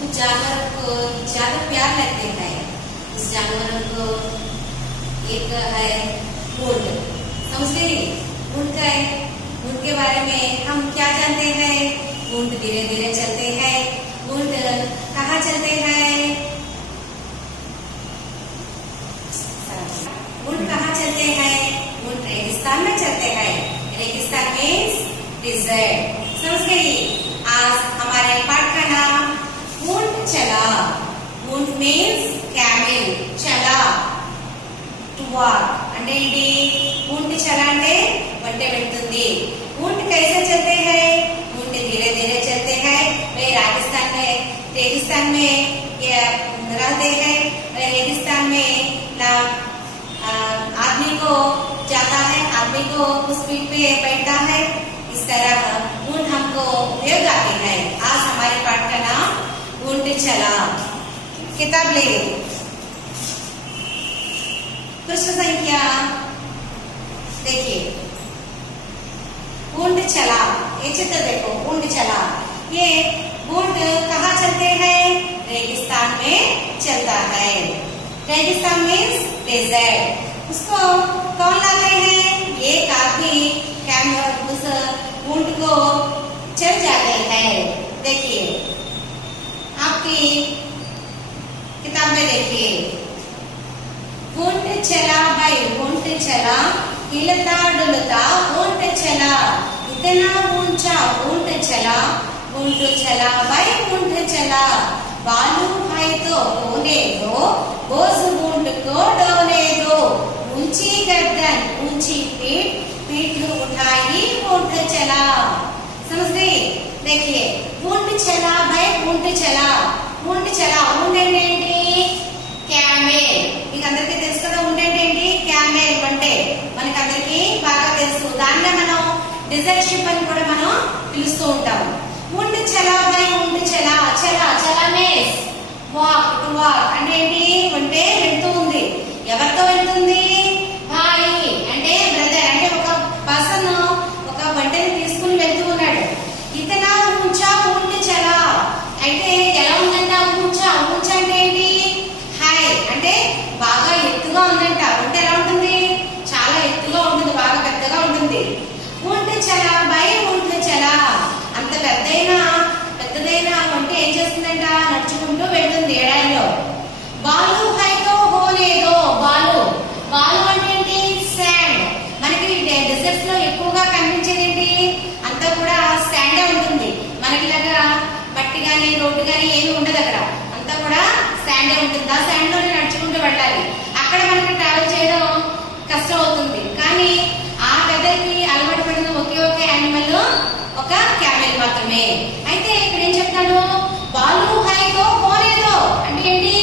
कुछ जानवर को ज्यादा प्यार लगते हैं। उस जानवरों को एक है ऊंट, समझ गई? ऊंट का है, ऊंट के बारे में हम क्या जानते हैं? ऊंट धीरे धीरे चलते हैं। ऊंट कहाँ चलते हैं? ऊंट कहाँ चलते हैं? ऊंट रेगिस्तान में चलते हैं। रेगिस्तान मीन्स डिजर्ट, समझ गई? आज हमारे पाठ का नाम ऊंट चला। ऊंट मीन्स कैमल, चला, టు వాక్ అంటే ఏంటి? ऊंट चला అంటే వంట వెళ్తుంది। ऊंट कैसे चलते हैं? ऊंट धीरे धीरे चलते हैं। वे रेगिस्तान में रहते हैं। रेगिस्तान में आदमी को जाता है, आदमी को उस पीठ पे बैठता है। इस तरह ऊंट हमको उपयोग आते हैं। आज हमारे पाठ का नाम ऊंट चला। किताब ले, पृष्ठ संख्या देखिए। ऊंट चला, ये चित्र देखो, ऊंट चला। ये ऊंट कहाँ चलते हैं? रेगिस्तान में चलता है। रेगिस्तान मीन्स डेजर्ट। उसको कौन लाते हैं? एक आदमी उस ऊंट को चल जाते हैं। देखिए आपकी किताब में देखिए, ऊंट चला भाई, ऊंट चला, हिलता डुलता ऊंट चला, इतना ऊंचा ऊंट चला, ऊंट चला भाई ऊंट चला, बालू भाई तो होने दो, बोझ ऊंट को डोने दो, ऊंची गर्दन ऊंची पीठ, पीठ उठाई ऊंट चला। समझ गई? देखिए ऊंट चला भाई, ऊंट चला, ऊंट चला। ऊंट అంటే ఏంటి? క్యామెల్। మీకు అందరికీ తెలుసు కదా ऊंट అంటే ఏంటి? క్యామెల్ అంటే మనకి అందరికీ బాగా తెలుసు। దాన్నే మనం డిజర్ట్ షిప్ అని కూడా మనం పిలుస్తూ ఉంటాం। ऊंट चला भाई, ऊंट चला, चला चला మీన్స్ వాక్, టు వాక్ అంటే ఏంటి? అంటే వెళ్తూ ఉంది। ఎవరితో వెళ్తుంది? భాయి అంటే బ్రదర్, అంటే ఒక పర్సన్ ఒక బండిని తీసుకుని వెళ్తూ ఉన్నాడు। ఇతనా ఊంచా ऊंट చలా అంటే ఎలా ఉందంట? ఊంచా, ఊంచా అంటే ఏంటి? హై అంటే బాగా ఎత్తుగా ఉందంట। ऊंट ఎలా ఉంటుంది? చాలా ఎత్తుగా ఉంటుంది, బాగా పెద్దగా ఉంటుంది। ऊंट చలా బై ऊंट చలా, అంత పెద్దదైన ऊंट ఏం చేస్తుందంట? నడుచుకుంటూ వెళ్తుంది ఎడారిలో। బాలు హైతో హోలేదో, బాలు, బాలు అంటే ఏంటి? శాండ్। మనకి డెజర్ట్స్ లో ఎక్కువగా కనిపించేది ఏంటి? అంతా కూడా శాండే ఉంటుంది। మనకిలాగా మట్టి గానీ రోడ్డు గానీ ఏమి ఉండదు అక్కడ, అంతా కూడా శాండే ఉంటుంది। ఆ శాండ్ లోనే నడుచుకుంటూ వెళ్ళాలి। అక్కడ మనకి ట్రావెల్ చేయడం కష్టం అవుతుంది। కానీ ఆ వెదర్ కి అలవాటు పడిన ఒకే ఒక యానిమల్ ఒక క్యామెల్ మాత్రమే। అయితే ఇక్కడ ఏం చెప్తాడు? బాలు హైతో హోలేదో అంటే ఏంటి?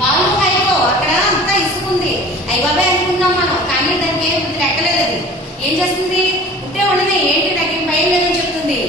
బాలు హైతో, అక్కడ అంతా ఇసుకుంది, అయ్య బాబాయ్ అనుకుంటున్నాం మనం, కానీ దానికి ఏం లెక్కలేదు। అది ఏం చేస్తుంది? ఉంటే ఉండదు, ఏంటి నాకు భయం లేదని చెప్తుంది।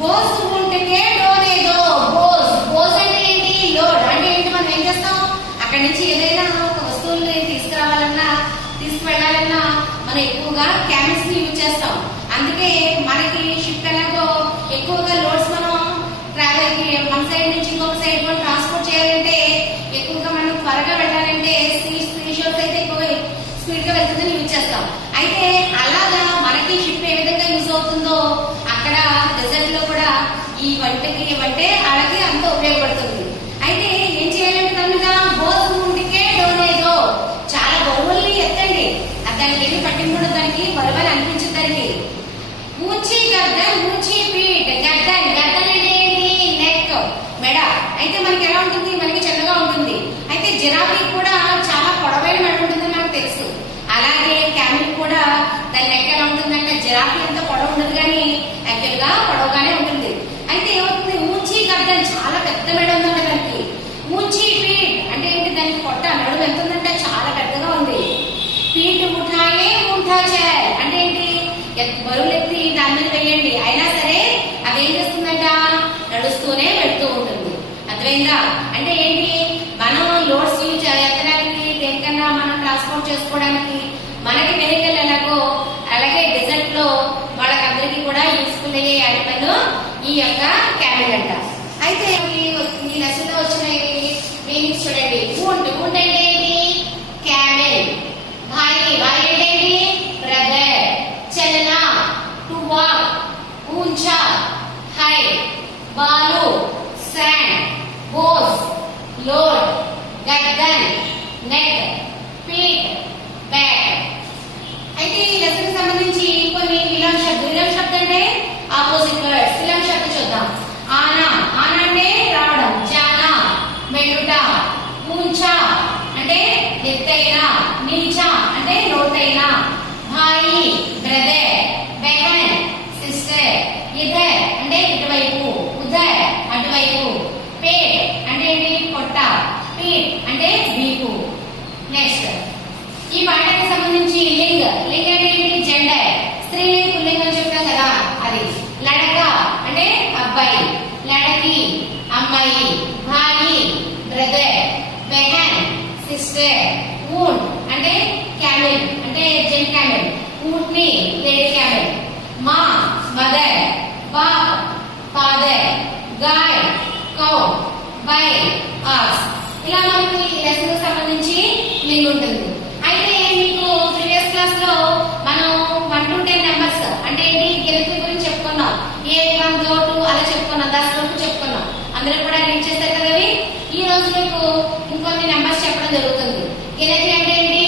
బోస్ ఉంటే డోనేదో, బోస్, బోస్ అంటే ఏంటి? లోడ్ అంటే ఏంటి? మనం ఏం చేస్తాం? అక్కడి నుంచి ఏదైనా ఒక వస్తువుల్ని తీసుకురావాలన్నా తీసుకువెళ్ళాలన్నా మనం ఎక్కువగా క్యామెల్స్ ని యూజ్ చేస్తాం। అందుకే మనకి షిప్ ఎలాగో ఎక్కువగా లోడ్స్ మనం ట్రావెల్ మన సైడ్ నుంచి ఇంకొక సైడ్ మనం ట్రాన్స్పోర్ట్ చేయాలంటే, ఎక్కువగా మనం త్వరగా వెళ్ళాలంటే సీషోర్స్ అయితే ఎక్కువ స్పీడ్ గా వెళ్తుందని యూజ్ చేస్తాం। అయితే అలాగా మనకి షిప్ ఏ విధంగా యూజ్ అవుతుందో అక్కడ డెజర్ట్ లో కూడా ఈ వంటే అలాగే అంత ఉపయోగపడుతుంది। అయితే ఏం చేయాలంటే కనుక బోధ ముందుకే డోనేదో, చాలా బరువుల్ని ఎత్తండి, దానికి ఏమి పట్టింపుడు, దానికి బరువుని అనిపించదు దానికి। ఊంచి గర్దన్ ఊంచి పీఠ్, గర్దన్, గర్దన్ అంటే ఏంటి? నెక్, మెడ। అయితే మనకి ఎలా ఉంటుంది? మనకి చిన్నగా ఉంటుంది। అయితే జిరాఫీ కూడా చాలా పొడవైన మెడ ఉంటుందని మనకు తెలుసు। అలాగే క్యామెల్ కూడా దాని నెక్ ఎలా ఉంటుందంటే జిరాఫీ అంత పొడవు ఉండదు, కానీ యాక్చువల్ గా పొడవుగానే ఉంటుంది। అయితే ఏమవుతుంది? ఊంచి గర్దన్, చాలా పెద్ద మెడ ఉందంట దానికి। ఊంచి పీఠ్ అంటే ఏంటి? దానికి పొట్ట, నడుము ఎంత ఉందంటే చాలా పెద్దగా ఉంది। పీఠ్ ఉఠాయే ఊంఠా చేయాలి అంటే ఏంటి? బరువులు ఎత్తి దాని మీద వేయండి, అయినా సరే అది ఏం చేస్తుందంట? నడుస్తూనే వెళ్తూ ఉంటుంది। అర్థమైందా? అంటే ఏంటి? మనం లోడ్స్ యూజ్ ఎత్తడానికి, దేనికన్నా మనం ట్రాన్స్పోర్ట్ చేసుకోవడానికి మనకి వెహికల్ ఎలాగో అలాగే డెజర్ట్ లో వాళ్ళకందరికీ కూడా యూస్ఫుల్ అయ్యే యానిమల్ ఈ యొక్క క్యామెల్ అంట। అయితే అబ్బాయి, లడకి అమ్మాయి, భాయి బ్రదర్, బెహన్ సిస్టర్, ఊంట్ అంటే క్యామెల్ అంటే జెంట్ క్యామెల్, ఊంట్ని లేడీ క్యామెల్, మా మదర్, బాబ్ ఫాదర్, గాయ్ కౌ, బై ఆస్. ఇలా మనకి లెసన్ కు సంబంధించి లింక్ ఉంటుంది. అయితే మీకు ప్రీవియస్ క్లాస్ లో మనం 1 to 10 నెంబర్స్ అంటే ఏంటి గినతి గురించి చెప్పుకున్నాం. 1 2 అలా చెప్పుకున్నాం, 10 వరకు చెప్పుకున్నాం. అందరూ కూడా రీడ్ చేస్తారు కదా. ఈ రోజు మీకు ఇంకొన్ని నెంబర్స్ చెప్పడం జరుగుతుంది. గినతి అంటే ఏంటి?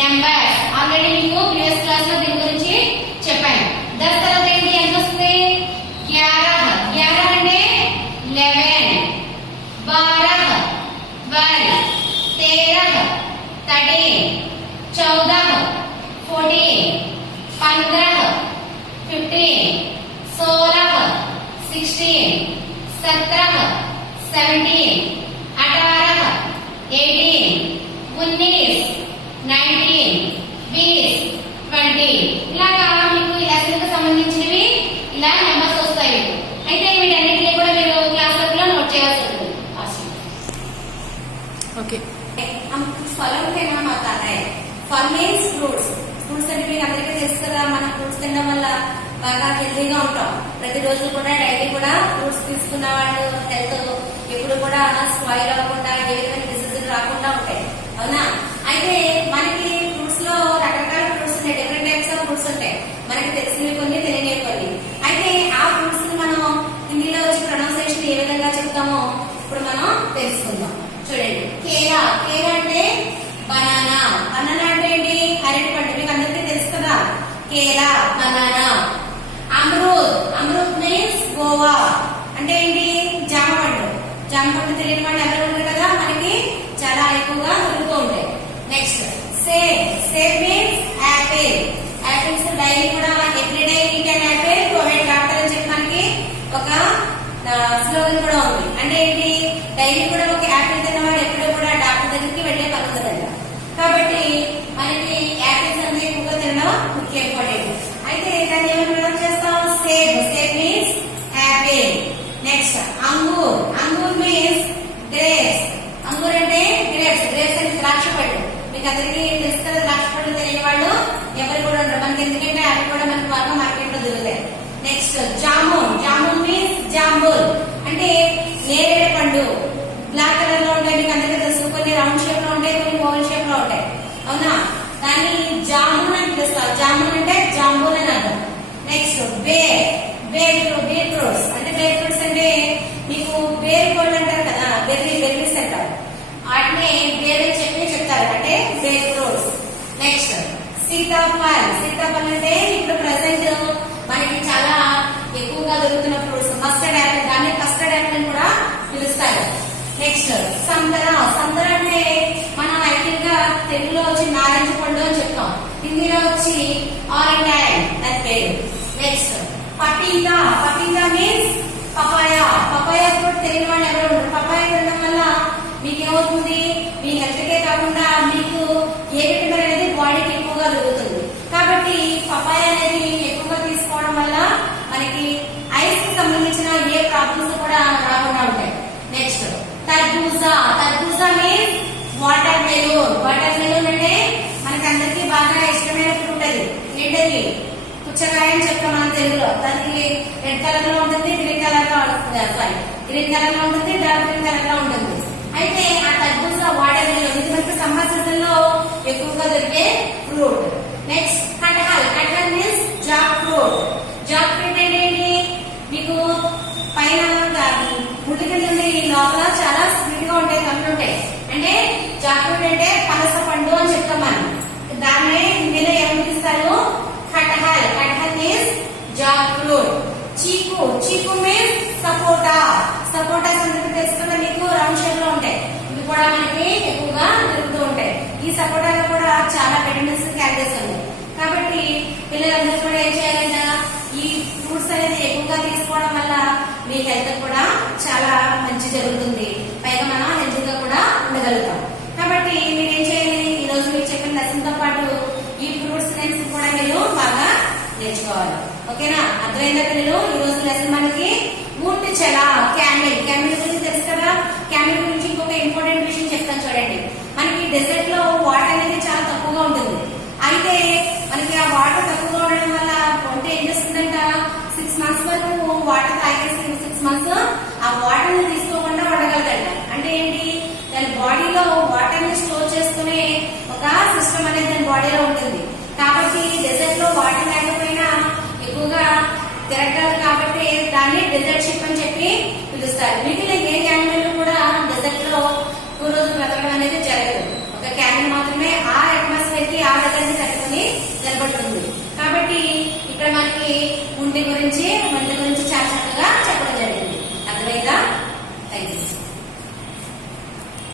నెంబర్స్. ఆల్రెడీ మీకు ప్రీవియస్ క్లాస్ లో దీని గురించి చెప్పాను. 10 తర్వాత ఏంటి? ఎంత వస్తుంది? 11. 11 అంటే 11, 12, 12, 13, 13, 14, 14, 15, 15, 16, 16, 17, 17, 18, 18, 19, 19, 20, 20. ఇలాగా మీకు ఈ లెసన్ కు సంబంధించినవి ఇలా నెంబర్స్ వస్తాయి. అయితే వీటన్నిటిని కూడా మీరు క్లాస్ వర్క్ లో నోట్ చేయాల్సి ఉంటుంది. ఓకే, हम कुछ फलों के नाम आता है. फल मीन्स फ्रूट्स. ఫ్రూట్స్ అంటే మీకు అందరికీ తెలుసు కదా. మనం ఫ్రూట్స్ తినడం వల్ల బాగా హెల్తీగా ఉంటాం. ప్రతిరోజు కూడా డైలీ కూడా ఫ్రూట్స్ తీసుకున్న వాళ్ళు హెల్త్ ఎప్పుడు కూడా స్పాయిల్ అవ్వకుండా ఏ విధమైన డిసీజులు రాకుండా ఉంటాయి. అవునా? అయితే మనకి ఫ్రూట్స్ లో రకరకాల ఫ్రూట్స్ ఉంటాయి. డిఫరెంట్ టైప్స్ ఆఫ్ ఫ్రూట్స్ ఉంటాయి. మనకి తెలిసినవి కొన్ని, తెలియనివి కొన్ని. అయితే ఆ ఫ్రూట్స్ ని మనం హిందీలో వచ్చి ప్రొనౌన్సియేషన్ ఏ విధంగా చెప్తామో ఇప్పుడు మనం తెలుసుకుందాం. చూడండి, కేరా. కేరా అంటే బనానా. బనానా అంటే ఏంటి? అరటి పండు. మీకు అందరికీ తెలుసు కదా. కేరా, బనానా. అమరూద్. అమరూద్ మీన్స్ గోవా. అంటే ఏంటి? జామ పండు. జామ పండు తెలియని వాళ్ళు ఎవరు ఉంటారు కదా, మనకి చాలా ఎక్కువగా దొరుకుతూ ఉంటాయి. నెక్స్ట్ సేబ్. సేబ్ మీన్స్ యాపిల్. యాపిల్స్ డైలీ కూడా every day eat an apple to avoid doctor అని చెప్పి మనకి ఒక స్లోగన్ కూడా ఉంది. అంటే ఏంటి? డైలీ కూడా ఒక యాపిల్ తిన్నవాడు ఎప్పుడూ కూడా డాక్టర్ దగ్గరికి వెళ్లే పని ఉండదంట. కాబట్టి మనకి యాపిల్స్ అనేది ఎక్కువగా తినడం ముఖ్య ఇంపార్టెంట్. అయితే దాన్ని ఏమైనా ప్రొనౌన్స్ చేస్తాం? సేబ్. సేబ్ మీన్స్ యాపిల్. నెక్స్ట్ అంగూర్. అంగూర్ మీన్స్ గ్రేప్స్. అంగూర్ అంటే గ్రేప్స్. గ్రేప్స్ అంటే ద్రాక్ష పళ్ళు. మీకు అందరికీ తెలుసు కదా, ద్రాక్ష పళ్ళు తెలియని వాళ్ళు ఎవరు కూడా ఉండరు మనకి. ఎందుకంటే అవి కూడా మనకి బాగా మార్కెట్ లో దొరుకుతాయి. నెక్స్ట్ జామున్. జామున్ మీన్స్ జాంబూల్. అంటే నేరేడు పండు. బ్లాక్ కలర్ లో ఉంటాయి. మీకు అందరికీ తెలుసు. కొన్ని రౌండ్ షేప్ లో ఉంటాయి, కొన్ని ఓవల్ షేప్ లో ఉంటాయి. అవునా? దాన్ని జామున్ అని పిలుస్తారు. జామున్ అంటే జాంబూల్ అని అర్థం. నెక్స్ట్ బేర్. బేర్ ఫ్రూట్స్. అంటే బేర్ ఫ్రూట్స్ అంటే మీకు బేర్ పళ్ళు అంటారు కదా, బెర్రీస్ అంటారు. వాటిని బేర్ అని చెప్పి చెప్తారు. అంటే బేర్ ఫ్రూట్స్. నెక్స్ట్ సీతాఫల్. సీతాఫల్ అంటే ఇప్పుడు ప్రెసెంట్ మనకి చాలా ఎక్కువగా దొరుకుతున్న ఫ్రూట్స్. మస్టర్డ్ యాపిల్, దాన్ని కస్టర్డ్ యాపిల్ అని కూడా పిలుస్తారు. నెక్స్ట్ సంతర. సంతర అంటే మనం యాక్చువల్ గా తెలుగులో వచ్చి నారింజ పండు అని చెప్తాం. హిందీలో వచ్చి ఆరెంజ్ దాని పేరు. నెక్స్ట్ పపీతా. పపీతా మీన్స్ పపాయ. పపాయ ఫ్రూట్ తెలియని వాళ్ళు ఎవరు ఉంటారు. పపాయ తినడం వల్ల మీకు ఏమవుతుంది? మీ హెల్త్ కే కాకుండా మీకు ఏ విటమిన్ అనేది బాడీకి ఎక్కువగా దొరుకుతుంది. కాబట్టి పపాయ అనేది ఎక్కువగా తీసుకోవడం వల్ల మనకి ఐస్ కి సంబంధించిన ఏ ప్రాబ్లమ్స్ కూడా రాకుండా ఉంటాయి. నెక్స్ట్ తర్బూజా. తర్బూజా means watermelon. Watermelon అంటే మనకి అందరికీ బాగా ఇష్టమైన ఫ్రూట్. అది ఏంటది? పుచ్చకాయ అని చెప్తాం మనం తెలుగులో. దానికి రెడ్ కలర్ లో ఉంటుంది, గ్రీన్ కలర్ లో గ్రీన్ కలర్ లో ఉంటుంది, డార్క్ గ్రీన్ కలర్ లో ఉంటుంది. అయితే ఆ తర్బూజా వాటర్ మెలూన్ ఇది మనకి సమ్మర్ సీజన్ లో ఎక్కువగా దొరికే ఫ్రూట్. నెక్స్ట్ కటహల్. కటహల్ means jackfruit. Jackfruit అంటే ఏంటి? మీకు పైన ముడి కింద లోపల చాలా స్వీట్ గా ఉంటాయి, కళ్ళు ఉంటాయి. అంటే జాక్ ఫ్రూట్ అంటే పనస పండు అని చెప్తాం మనం. దాన్ని హిందీలో ఏమని పిలుస్తారు? కటహల్. కటహల్ మీన్స్ జాక్ ఫ్రూట్. చీకు. చీకు మీన్స్ సపోటా. సపోటా సందర్భం తెలుసుకున్న మీకు రౌండ్ షేప్ లో ఉంటాయి. ఇవి కూడా మనకి ఎక్కువగా దొరుకుతూ ఉంటాయి. ఈ సపోటాలో కూడా చాలా విటమిన్స్, క్యాలరీస్ ఉన్నాయి. కాబట్టి పిల్లలందరూ కూడా ఏం చేయాలంట? ఈ ఫ్రూట్స్ అనేది ఎక్కువగా తీసుకోవడం వల్ల మీ హెల్త్ కూడా చాలా మంచి జరుగుతుంది. పైగా మనం హెల్తీగా కూడా ఉండగలుగుతాం. కాబట్టి మీరు ఏం చేయాలి? ఈ రోజు మీరు చెప్పిన లెసన్ తో పాటు ఈ ఫ్రూట్స్ నేమ్స్ కూడా మీరు బాగా నేర్చుకోవాలి. ఓకేనా? అర్థమైందా పిల్లలు? ఈ రోజు లెసన్ మనకి ऊंट चला कैमल कैमल గురించి తెలుసు కదా कैमल గురించి ఇంకొక ఇంపార్టెంట్ విషయం చెప్తాను చూడండి మనకి డెజర్ట్ లో వాటర్ అనేది చాలా తక్కువగా ఉంటుంది అయితే మనకి ఆ వాటర్ తక్కువగా ఉండడం వల్ల అంటే ఏం చేస్తుందంట 6 మంత్స్ వరకు వాటర్ తాగేసి 6 మంత్స్ ఆ వాటర్ ని తీసుకోకుండా ఉండగలదంట అంటే ఏంటి దాని బాడీలో వాటర్ ని స్టోర్ చేసుకునే ఒక సిస్టమ్ అనేది దాని బాడీలో ఉంటుంది కాబట్టి డెజర్ట్ లో వాటర్ లేకపోయినా ఎక్కువగా తిరగదు కాబట్టి దాన్ని డెజర్ట్ షిప్ అని చెప్పి పిలుస్తారు మిగిలిన ఏ యానిమల్ కూడా డెజర్ట్ లో ఎక్కువ రోజులు బ్రతకడం అనేది జరగదు